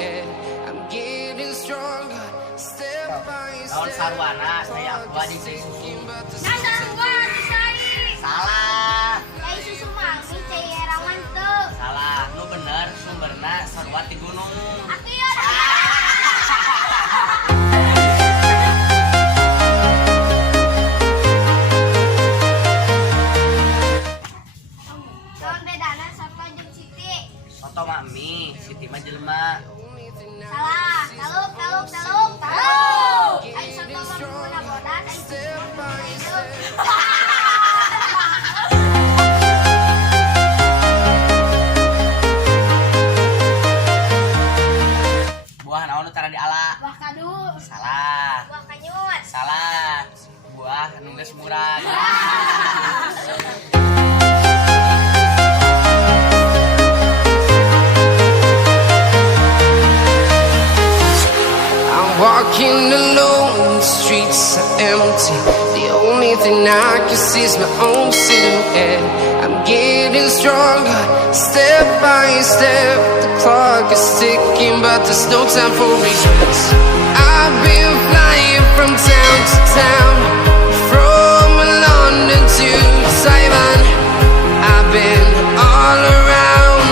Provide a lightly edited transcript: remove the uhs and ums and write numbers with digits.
and I'm getting stronger step by Tahun step. sarwana saya aku aja susu. Salah. Salah. Susu mami cai heraman tuh. Salah. Nu bener sumberna sarua ti gunung. Aku ya. Tahun bedana sapa jeung Siti. Soto mami, Siti mah jelema. Salah. Taluk. Ayo soto mah guna bodas, ayo susu mah hidup. Buah naon nu tara diala? Buah kadu. Salah. Buah kanyut. Salah. Buah nu geus murah. I'm walking alone, the streets are empty. The only thing I can see is my own silhouette. I'm getting stronger, step by step. The clock is ticking, but there's no time for regrets. I've been flying from town to town,